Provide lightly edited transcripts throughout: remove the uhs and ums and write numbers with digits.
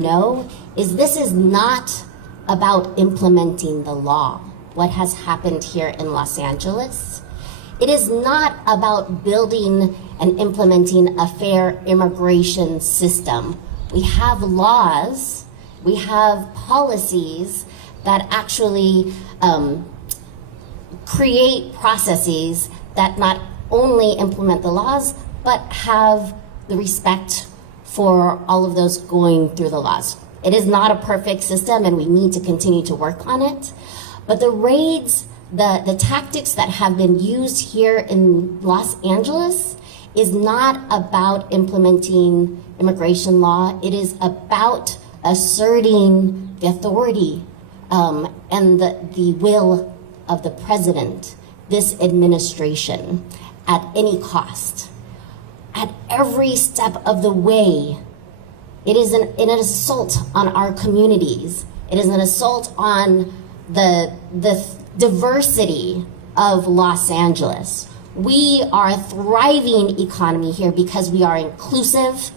know is this is not about implementing the law, what has happened here in Los Angeles. It is not about building and implementing a fair immigration system. We have laws, we have policies that actually create processes that not only implement the laws, but have the respect for all of those going through the laws. It is not a perfect system, and we need to continue to work on it. But the raids, the tactics that have been used here in Los Angeles is not about implementing immigration law. It is about asserting the authority and the will of the president, this administration, at any cost. At every step of the way, it is an assault on our communities. It is an assault on the diversity of Los Angeles. We are a thriving economy here because we are inclusive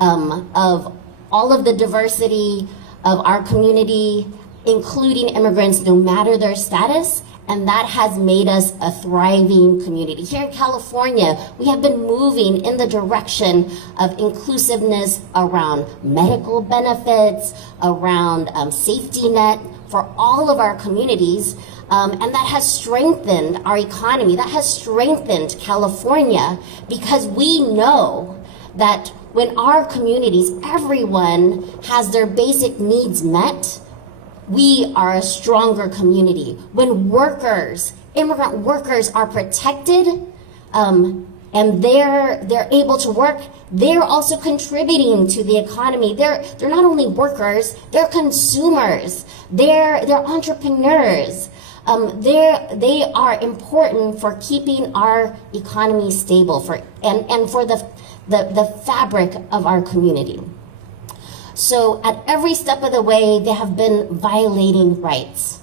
of all of the diversity of our community, including immigrants, no matter their status, and that has made us a thriving community. Here in California, we have been moving in the direction of inclusiveness around medical benefits, around safety net for all of our communities, and that has strengthened our economy. That has strengthened California because we know that when our communities, everyone has their basic needs met, we are a stronger community. When workers, immigrant workers are protected and they're able to work, they're also contributing to the economy. They're not only workers, they're consumers, they're entrepreneurs. They are important for keeping our economy stable and for the fabric of our community. So at every step of the way, they have been violating rights.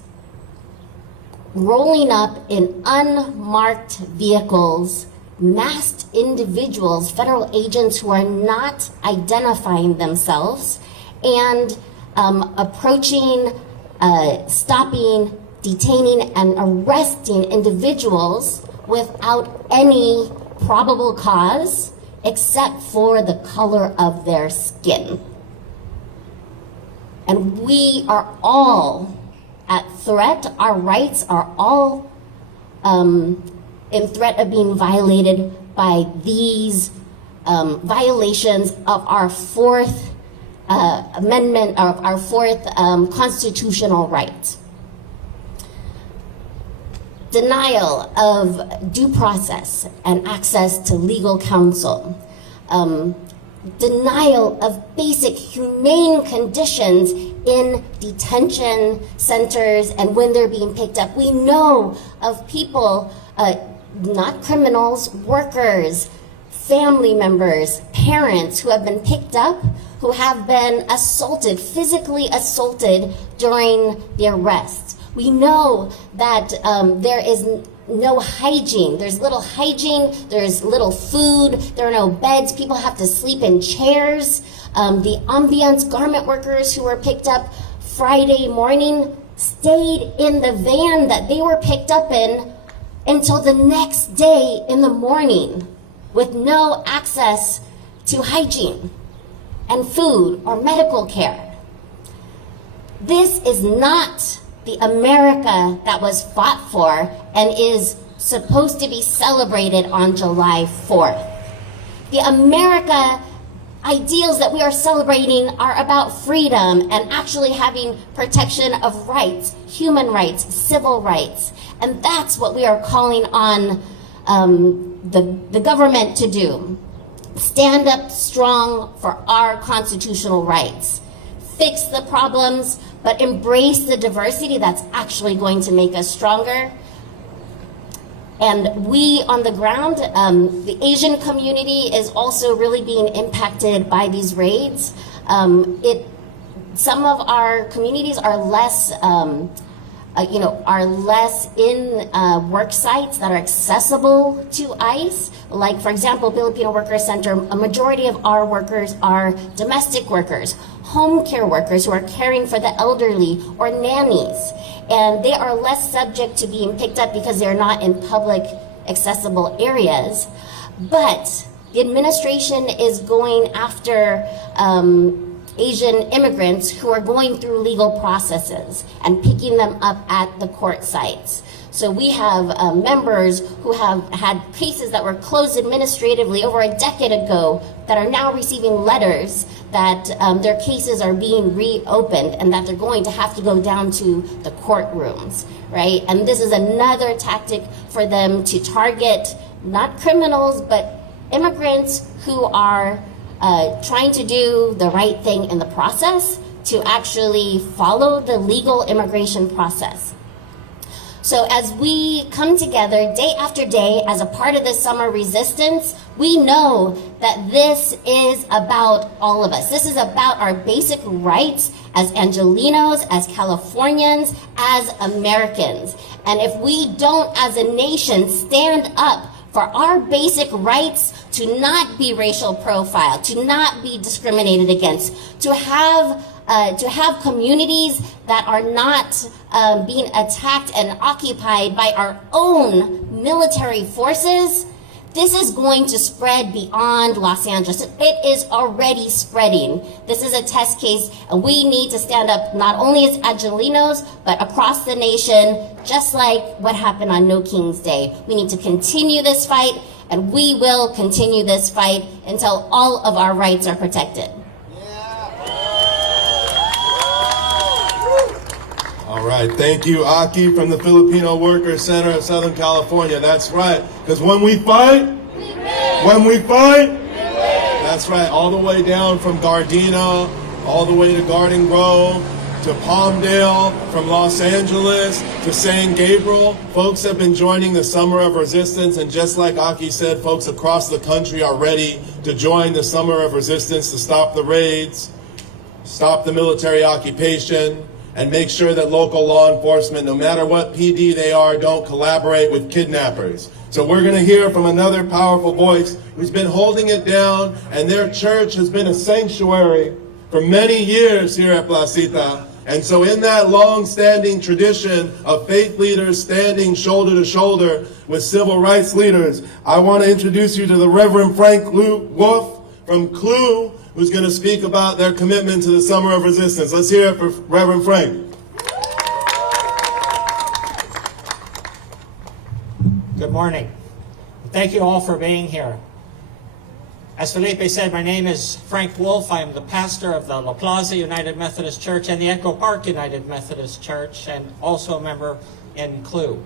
Rolling up in unmarked vehicles, masked individuals, federal agents who are not identifying themselves, and approaching, stopping, detaining, and arresting individuals without any probable cause except for the color of their skin. And we are all at threat. Our rights are all in threat of being violated by these violations of our Fourth Amendment, of our Fourth constitutional right. Denial of due process and access to legal counsel. Denial of basic humane conditions in detention centers and when they're being picked up. We know of people, not criminals, workers, family members, parents who have been picked up, who have been assaulted, physically assaulted during the arrest. We know that there is no hygiene. There's little hygiene, there's little food, there are no beds, people have to sleep in chairs. The ambiance garment workers who were picked up Friday morning stayed in the van that they were picked up in until the next day in the morning with no access to hygiene and food or medical care. This is not the America that was fought for and is supposed to be celebrated on July 4th. The America ideals that we are celebrating are about freedom and actually having protection of rights, human rights, civil rights. And that's what we are calling on the government to do. Stand up strong for our constitutional rights. Fix the problems, but embrace the diversity that's actually going to make us stronger. And we on the ground, the Asian community is also really being impacted by these raids. Some of our communities are less are less in work sites that are accessible to ICE. Like, for example, Filipino Workers Center, a majority of our workers are domestic workers, home care workers who are caring for the elderly, or nannies. And they are less subject to being picked up because they're not in public accessible areas. But the administration is going after Asian immigrants who are going through legal processes and picking them up at the court sites. So we have members who have had cases that were closed administratively over a decade ago that are now receiving letters that their cases are being reopened and that they're going to have to go down to the courtrooms, right? And this is another tactic for them to target not criminals, but immigrants who are trying to do the right thing in the process, to actually follow the legal immigration process. So as we come together day after day as a part of the summer resistance, we know that this is about all of us. This is about our basic rights as Angelenos, as Californians, as Americans. And if we don't, as a nation, stand up for our basic rights to not be racial profiled, to not be discriminated against, to have communities that are not being attacked and occupied by our own military forces, this is going to spread beyond Los Angeles. It is already spreading. This is a test case, and we need to stand up not only as Angelenos, but across the nation, just like what happened on No King's Day. We need to continue this fight, and we will continue this fight until all of our rights are protected. All right, thank you, Aki from the Filipino Workers Center of Southern California. That's right, because when we fight, that's right, all the way down from Gardena, all the way to Garden Grove, to Palmdale, from Los Angeles to San Gabriel, folks have been joining the Summer of Resistance, and just like Aki said, folks across the country are ready to join the Summer of Resistance to stop the raids, stop the military occupation, and make sure that local law enforcement, no matter what PD they are, don't collaborate with kidnappers. So we're going to hear from another powerful voice who's been holding it down, and their church has been a sanctuary for many years here at Placita. And so in that long-standing tradition of faith leaders standing shoulder to shoulder with civil rights leaders, I want to introduce you to the Reverend Frank Wolf from CLU, who's going to speak about their commitment to the Summer of Resistance. Let's hear it for Reverend Frank. Good morning. Thank you all for being here. As Felipe said, my name is Frank Wolf. I am the pastor of the La Plaza United Methodist Church and the Echo Park United Methodist Church, and also a member in CLU.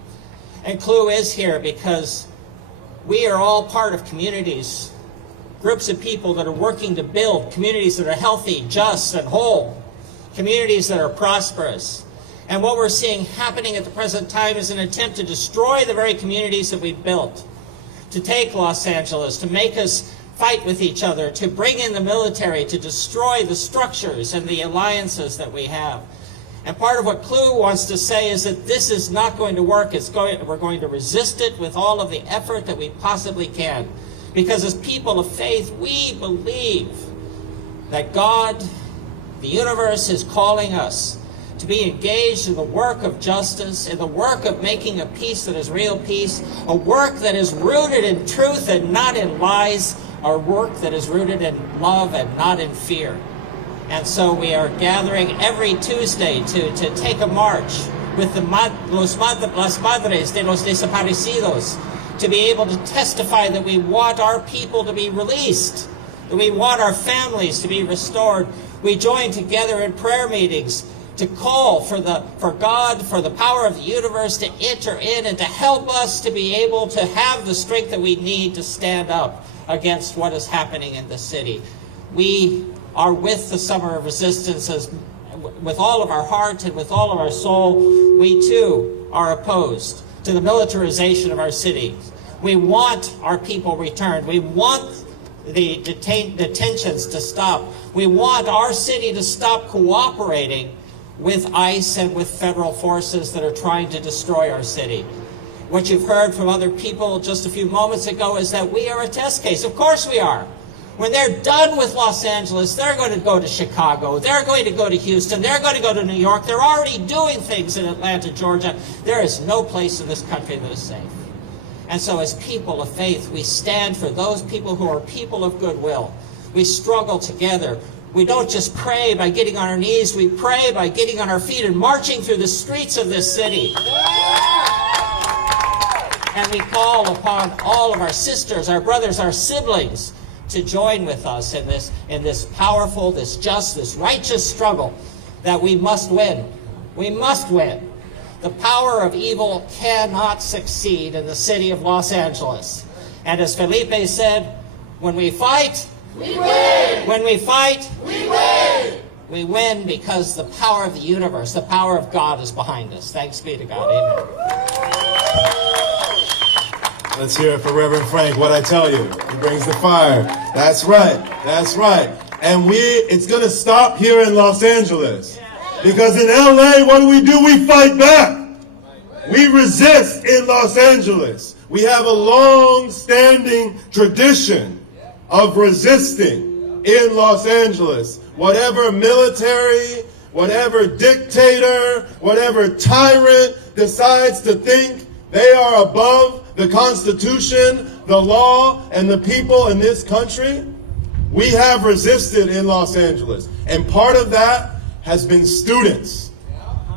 And CLU is here because we are all part of communities, groups of people that are working to build communities that are healthy, just, and whole, communities that are prosperous. And what we're seeing happening at the present time is an attempt to destroy the very communities that we've built, to take Los Angeles, to make us fight with each other, to bring in the military, to destroy the structures and the alliances that we have. And part of what CLU wants to say is that this is not going to work. We're going to resist it with all of the effort that we possibly can. Because as people of faith, we believe that God, the universe, is calling us to be engaged in the work of justice, in the work of making a peace that is real peace, a work that is rooted in truth and not in lies, a work that is rooted in love and not in fear. And so we are gathering every Tuesday to take a march with the Las Madres de los Desaparecidos, to be able to testify that we want our people to be released, that we want our families to be restored. We join together in prayer meetings to call for God, for the power of the universe to enter in and to help us to be able to have the strength that we need to stand up against what is happening in the city. We are with the Summer of Resistance with all of our heart and with all of our soul. We too are opposed to the militarization of our cities. We want our people returned. We want the detentions to stop. We want our city to stop cooperating with ICE and with federal forces that are trying to destroy our city. What you've heard from other people just a few moments ago is that we are a test case. Of course we are. When they're done with Los Angeles, they're going to go to Chicago, they're going to go to Houston, they're going to go to New York, they're already doing things in Atlanta, Georgia. There is no place in this country that is safe. And so as people of faith, we stand for those people who are people of goodwill. We struggle together. We don't just pray by getting on our knees, we pray by getting on our feet and marching through the streets of this city. And we call upon all of our sisters, our brothers, our siblings to join with us in this powerful, this just, this righteous struggle that we must win. We must win. The power of evil cannot succeed in the city of Los Angeles. And as Felipe said, when we fight, we win. When we fight, we win. We win because the power of the universe, the power of God is behind us. Thanks be to God. Amen. Let's hear it for Reverend Frank. What I tell you, he brings the fire. That's right. That's right. And it's going to stop here in Los Angeles. Because in LA, what do? We fight back. We resist in Los Angeles. We have a long-standing tradition of resisting in Los Angeles. Whatever military, whatever dictator, whatever tyrant decides to think they are above the Constitution, the law, and the people in this country, we have resisted in Los Angeles. And part of that has been students.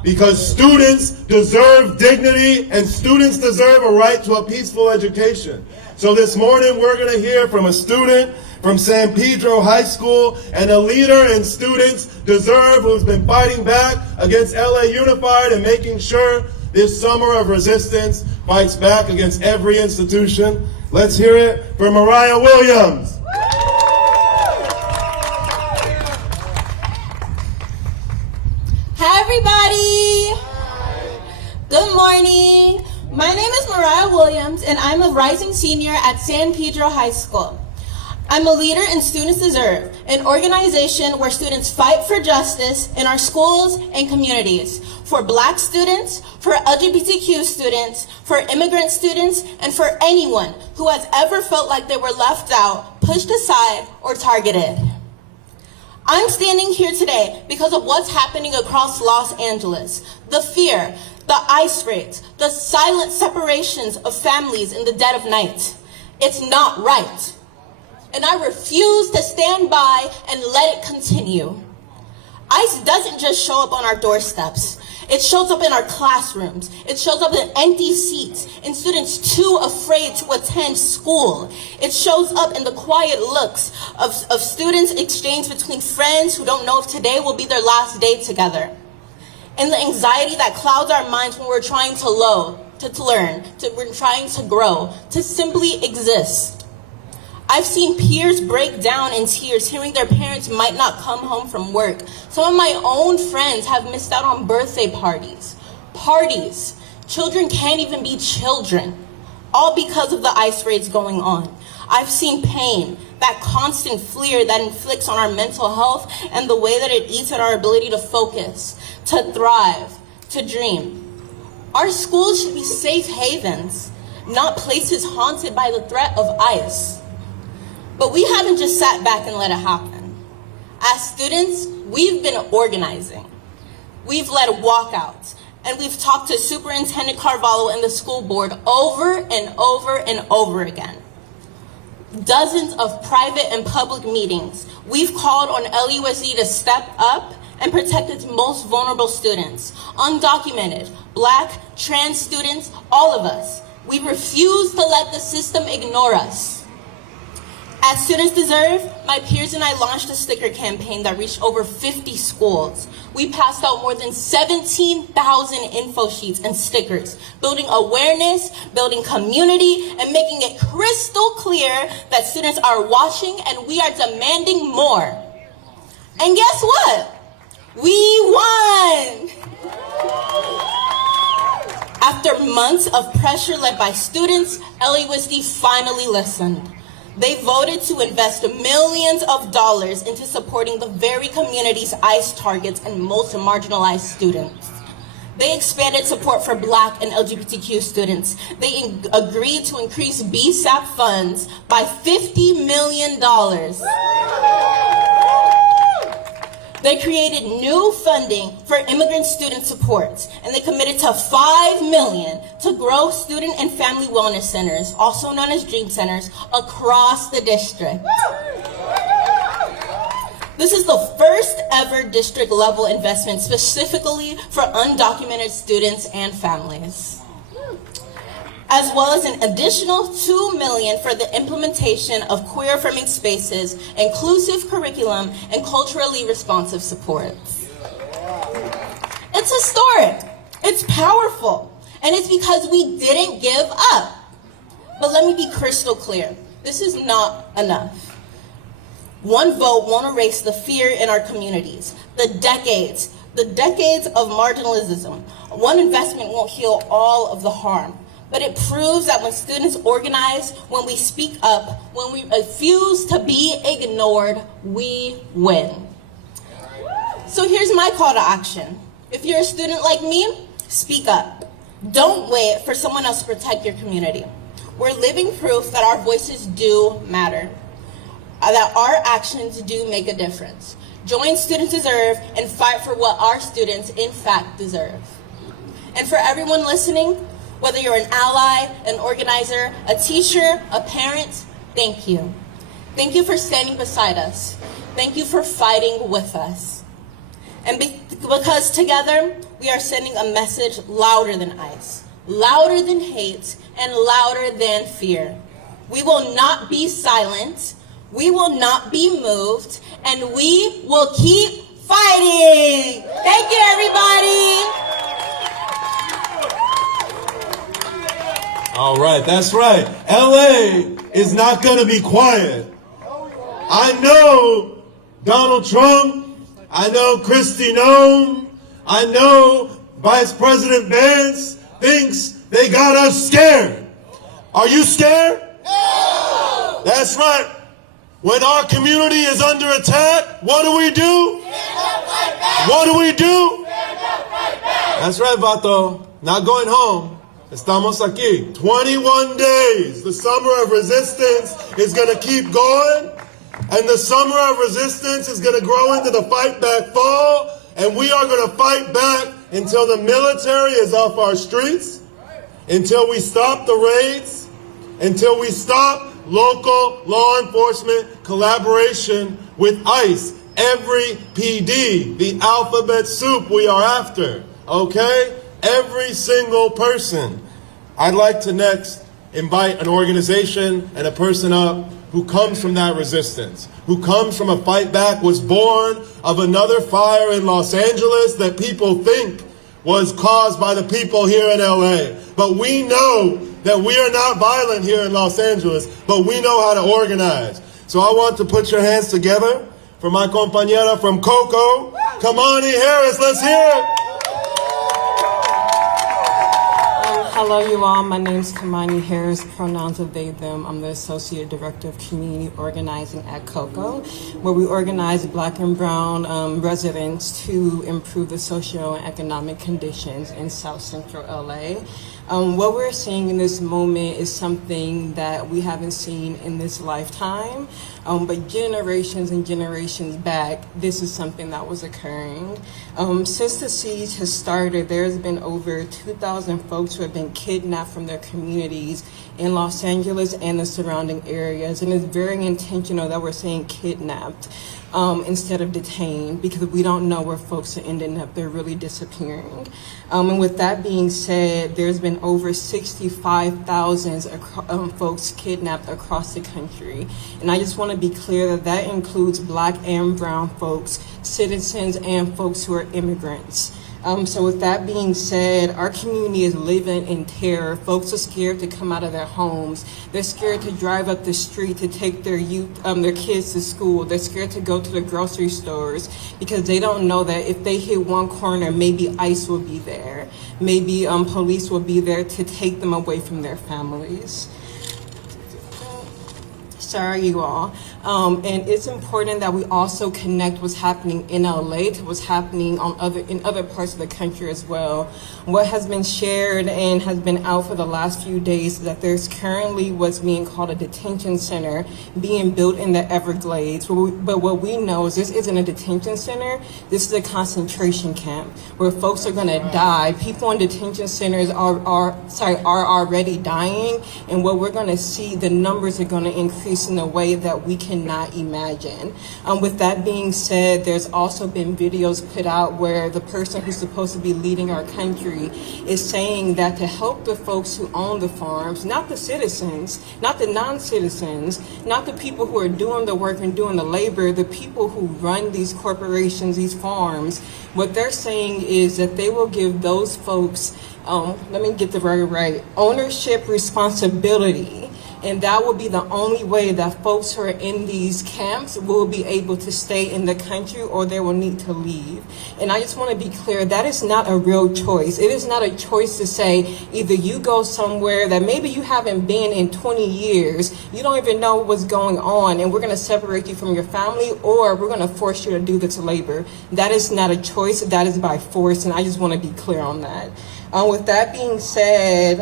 Because students deserve dignity and students deserve a right to a peaceful education. So this morning we're going to hear from a student from San Pedro High School and a leader in Students Deserve who's been fighting back against LA Unified and making sure this summer of resistance fights back against every institution. Let's hear it for Mariah Williams. Hi, everybody. Good morning. My name is Mariah Williams, and I'm a rising senior at San Pedro High School. I'm a leader in Students Deserve, an organization where students fight for justice in our schools and communities, for Black students, for LGBTQ students, for immigrant students, and for anyone who has ever felt like they were left out, pushed aside, or targeted. I'm standing here today because of what's happening across Los Angeles. The fear, the ICE raids, the silent separations of families in the dead of night. It's not right. And I refuse to stand by and let it continue. ICE doesn't just show up on our doorsteps. It shows up in our classrooms. It shows up in empty seats, in students too afraid to attend school. It shows up in the quiet looks of students exchanged between friends who don't know if today will be their last day together. In the anxiety that clouds our minds when we're trying to learn, we're trying to grow, to simply exist. I've seen peers break down in tears, hearing their parents might not come home from work. Some of my own friends have missed out on birthday parties. Children can't even be children, all because of the ICE raids going on. I've seen pain, that constant fear that inflicts on our mental health and the way that it eats at our ability to focus, to thrive, to dream. Our schools should be safe havens, not places haunted by the threat of ICE. But we haven't just sat back and let it happen. As students, we've been organizing. We've led walkouts, and we've talked to Superintendent Carvalho and the school board over and over and over again. Dozens of private and public meetings. We've called on LUSD to step up and protect its most vulnerable students, undocumented, Black, trans students, all of us. We refuse to let the system ignore us. At Students Deserve, my peers and I launched a sticker campaign that reached over 50 schools. We passed out more than 17,000 info sheets and stickers, building awareness, building community, and making it crystal clear that students are watching and we are demanding more. And guess what? We won! After months of pressure led by students, LUSD finally listened. They voted to invest millions of dollars into supporting the very communities ICE targets and most marginalized students. They expanded support for Black and LGBTQ students. They agreed to increase BSAP funds by $50 million. They created new funding for immigrant student supports, and they committed to $5 million to grow student and family wellness centers, also known as Dream Centers, across the district. This is the first ever district level investment specifically for undocumented students and families, as well as an additional $2 million for the implementation of queer affirming spaces, inclusive curriculum, and culturally responsive supports. It's historic, it's powerful, and it's because we didn't give up. But let me be crystal clear, this is not enough. One vote won't erase the fear in our communities, the decades of marginalism. One investment won't heal all of the harm. But it proves that when students organize, when we speak up, when we refuse to be ignored, we win. So here's my call to action. If you're a student like me, speak up. Don't wait for someone else to protect your community. We're living proof that our voices do matter, that our actions do make a difference. Join Students Deserve and fight for what our students in fact deserve. And for everyone listening, whether you're an ally, an organizer, a teacher, a parent, thank you. Thank you for standing beside us. Thank you for fighting with us. And because together, we are sending a message louder than ICE, louder than hate, and louder than fear. We will not be silent, we will not be moved, and we will keep fighting. Thank you, everybody. All right, that's right. LA is not going to be quiet. I know Donald Trump. I know Kristi Noem. I know Vice President Vance thinks they got us scared. Are you scared? No! That's right. When our community is under attack, what do we do? What do we do? That's right, Vato. Not going home. Estamos aquí. 21 days. The summer of resistance is going to keep going. And the summer of resistance is going to grow into the fight back fall. And we are going to fight back until the military is off our streets, until we stop the raids, until we stop local law enforcement collaboration with ICE. Every PD, the alphabet soup we are after, okay? Every single person. I'd like to next invite an organization and a person up who comes from that resistance, who comes from a fight back, was born of another fire in Los Angeles that people think was caused by the people here in LA. But we know that we are not violent here in Los Angeles, but we know how to organize. So I want to put your hands together for my compañera from Coco, Kamani Harris. Let's hear it. Hello, you all. My name is Kamani Harris, pronouns of they, them. I'm the Associate Director of Community Organizing at COCO, where we organize Black and Brown residents to improve the socio and economic conditions in South Central LA. What we're seeing in this moment is something that we haven't seen in this lifetime, but generations and generations back, this is something that was occurring. Since the siege has started, there's been over 2,000 folks who have been kidnapped from their communities in Los Angeles and the surrounding areas, and it's very intentional that we're saying kidnapped instead of detained, because we don't know where folks are ending up. They're really disappearing. And with that being said, there's been over 65,000 folks kidnapped across the country. And I just want to be clear that that includes Black and Brown folks, citizens, and folks who are immigrants. So with that being said, our community is living in terror. Folks are scared to come out of their homes. They're scared to drive up the street to take their their kids to school. They're scared to go to the grocery stores because they don't know that if they hit one corner, maybe ICE will be there. Maybe police will be there to take them away from their families. Sorry, you all. And it's important that we also connect what's happening in LA to what's happening in other parts of the country as well. What has been shared and has been out for the last few days is that there's currently what's being called a detention center being built in the Everglades. But what we know is this isn't a detention center. This is a concentration camp where folks are going to die. People in detention centers are already dying, and what we're going to see, the numbers are going to increase in a way that we cannot imagine. With that being said, there's also been videos put out where the person who's supposed to be leading our country is saying that to help the folks who own the farms, not the citizens, not the non-citizens, not the people who are doing the work and doing the labor, the people who run these corporations, these farms, what they're saying is that they will give those folks, let me get the word right, ownership responsibility. And that will be the only way that folks who are in these camps will be able to stay in the country, or they will need to leave. And I just want to be clear, that is not a real choice. It is not a choice to say either you go somewhere that maybe you haven't been in 20 years, you don't even know what's going on, and we're going to separate you from your family, or we're going to force you to do this labor. That is not a choice. That is by force, and I just want to be clear on that. With that being said,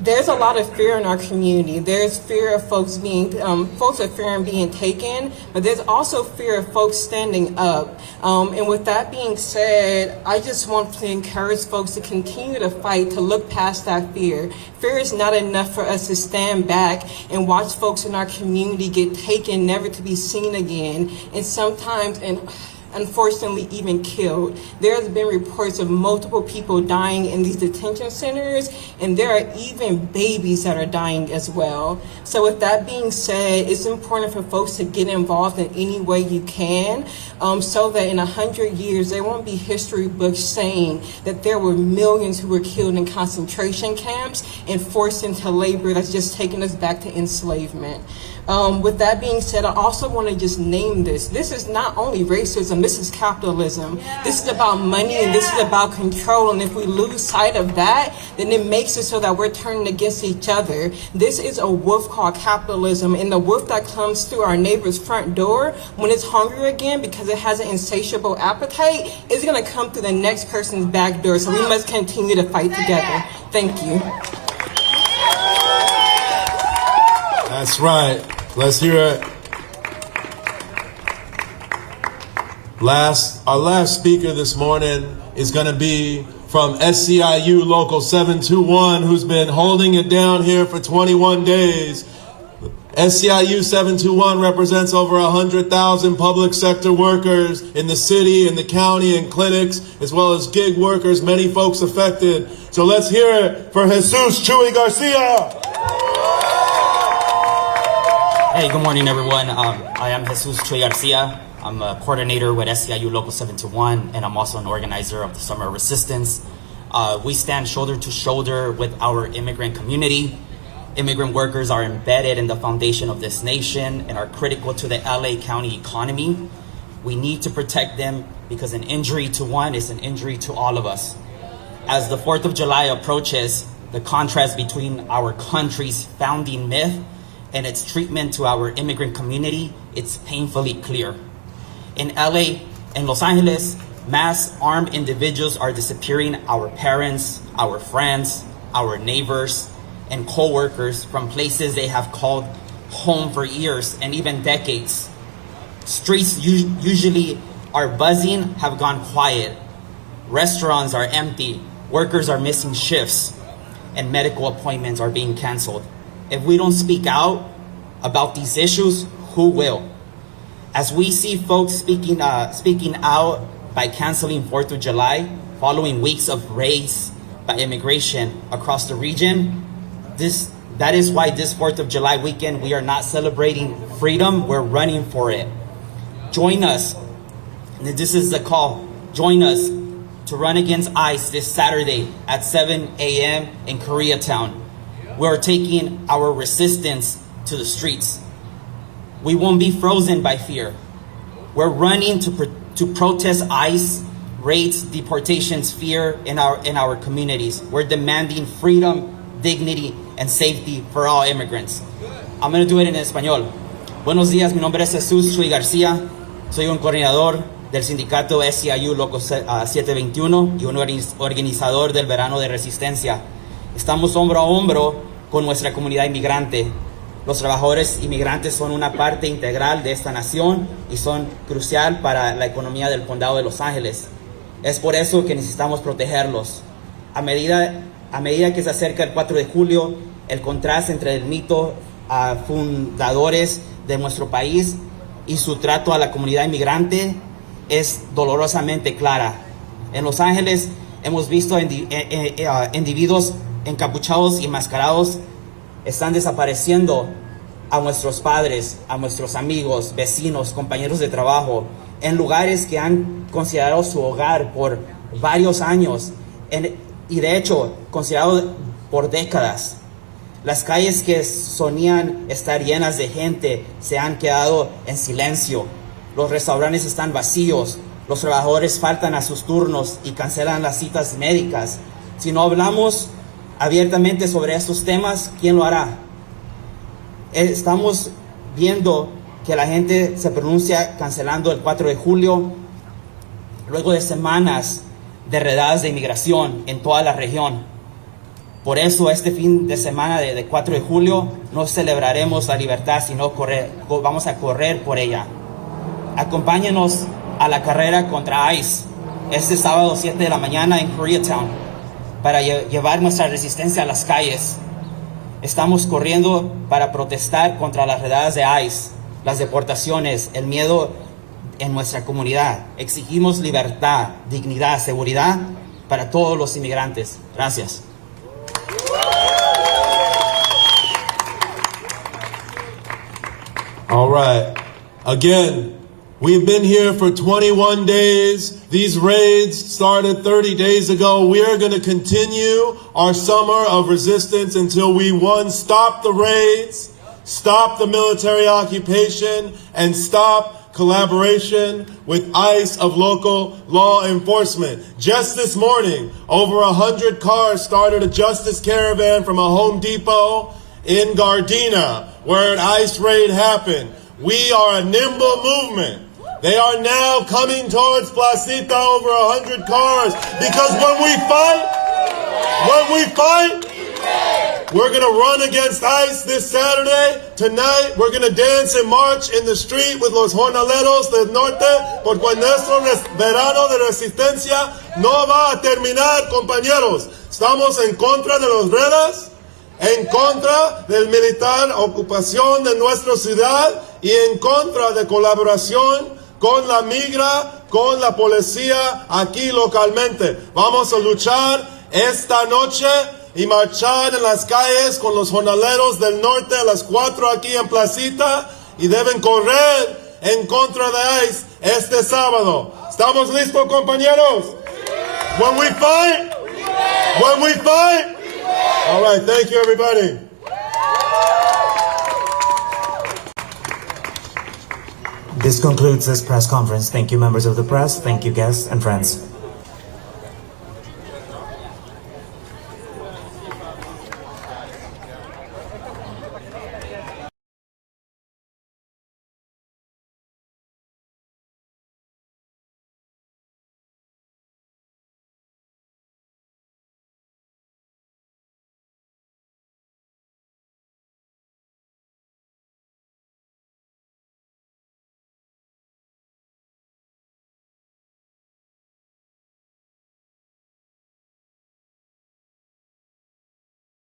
there's a lot of fear in our community. There's fear of folks are fearing being taken, but there's also fear of folks standing up. And with that being said, I just want to encourage folks to continue to fight, to look past that fear. Fear is not enough for us to stand back and watch folks in our community get taken, never to be seen again, and sometimes, unfortunately, even killed. There has been reports of multiple people dying in these detention centers, and there are even babies that are dying as well. So with that being said, it's important for folks to get involved in any way you can, so that in 100 years, there won't be history books saying that there were millions who were killed in concentration camps and forced into labor that's just taking us back to enslavement. With that being said, I also want to just name this. This is not only racism, this is capitalism. This is about money, and this is about control. And if we lose sight of that, then it makes it so that we're turning against each other. This is a wolf called capitalism, and the wolf that comes through our neighbor's front door, when it's hungry again because it has an insatiable appetite, is going to come through the next person's back door. So we must continue to fight together. Thank you. That's right. Let's hear it. Our last speaker this morning is going to be from SCIU Local 721, who's been holding it down here for 21 days. SCIU 721 represents over 100,000 public sector workers in the city, in the county, and clinics, as well as gig workers, many folks affected. So let's hear it for Jesus Chuy Garcia. Hey, good morning, everyone. I am Jesus Chuy Garcia. I'm a coordinator with SCIU Local 721, and I'm also an organizer of the Summer of Resistance. We stand shoulder to shoulder with our immigrant community. Immigrant workers are embedded in the foundation of this nation and are critical to the LA County economy. We need to protect them because an injury to one is an injury to all of us. As the 4th of July approaches, the contrast between our country's founding myth and its treatment to our immigrant community, it's painfully clear. In LA and Los Angeles, mass armed individuals are disappearing our parents, our friends, our neighbors, and co-workers from places they have called home for years and even decades. Streets usually are buzzing, have gone quiet. Restaurants are empty, workers are missing shifts, and medical appointments are being canceled. If we don't speak out about these issues, who will? As we see folks speaking out by canceling 4th of July, following weeks of raids by immigration across the region, that is why this 4th of July weekend, we are not celebrating freedom, we're running for it. Join us, and this is the call, join us to run against ICE this Saturday at 7 a.m. in Koreatown. We're taking our resistance to the streets. We won't be frozen by fear. We're running to protest ICE raids, deportations, fear in our communities. We're demanding freedom, dignity, and safety for all immigrants. I'm going to do it in español. Buenos días, mi nombre es Jesús Chuy García. Soy un coordinador del sindicato SEIU Loco 721 y un organizador del Verano de Resistencia. Estamos hombro a hombro con nuestra comunidad inmigrante. Los trabajadores inmigrantes son una parte integral de esta nación y son crucial para la economía del condado de Los Ángeles. Es por eso que necesitamos protegerlos. A medida que se acerca el 4 de julio, el contraste entre el mito a fundadores de nuestro país y su trato a la comunidad inmigrante es dolorosamente clara. En Los Ángeles hemos visto individuos encapuchados y enmascarados están desapareciendo a nuestros padres, a nuestros amigos, vecinos, compañeros de trabajo, en lugares que han considerado su hogar por varios años y de hecho considerado por décadas. Las calles que solían estar llenas de gente se han quedado en silencio. Los restaurantes están vacíos. Los trabajadores faltan a sus turnos y cancelan las citas médicas. Si no hablamos abiertamente sobre estos temas, ¿quién lo hará? Estamos viendo que la gente se pronuncia cancelando el 4 de julio luego de semanas de redadas de inmigración en toda la región. Por eso este fin de semana de 4 de julio no celebraremos la libertad, sino vamos a correr por ella. Acompáñenos a la carrera contra ICE este sábado 7 de la mañana en Koreatown para llevar nuestra resistencia a las calles. Estamos corriendo para protestar contra las redadas de ICE, las deportaciones, el miedo en nuestra comunidad. Exigimos libertad, dignidad, seguridad para todos los inmigrantes. Gracias. All right. Again, we've been here for 21 days. These raids started 30 days ago. We are going to continue our summer of resistance until we, one, stop the raids, stop the military occupation, and stop collaboration with ICE of local law enforcement. Just this morning, over 100 cars started a justice caravan from a Home Depot in Gardena, where an ICE raid happened. We are a nimble movement. They are now coming towards Placita, over 100 cars, because when we fight, we're going to run against ICE this Saturday. Tonight, we're going to dance and march in the street with los jornaleros del norte, porque nuestro verano de resistencia no va a terminar, compañeros. Estamos en contra de los redas, en contra del militar ocupación de nuestra ciudad y en contra de colaboración con la migra, con la policía aquí localmente. Vamos a luchar esta noche y marchar en las calles con los jornaleros del norte a las 4 aquí en Placita y deben correr en contra de ICE este sábado. ¿Estamos listos, compañeros? When we fight? When we fight? All right, thank you, everybody. This concludes this press conference. Thank you, members of the press. Thank you, guests and friends.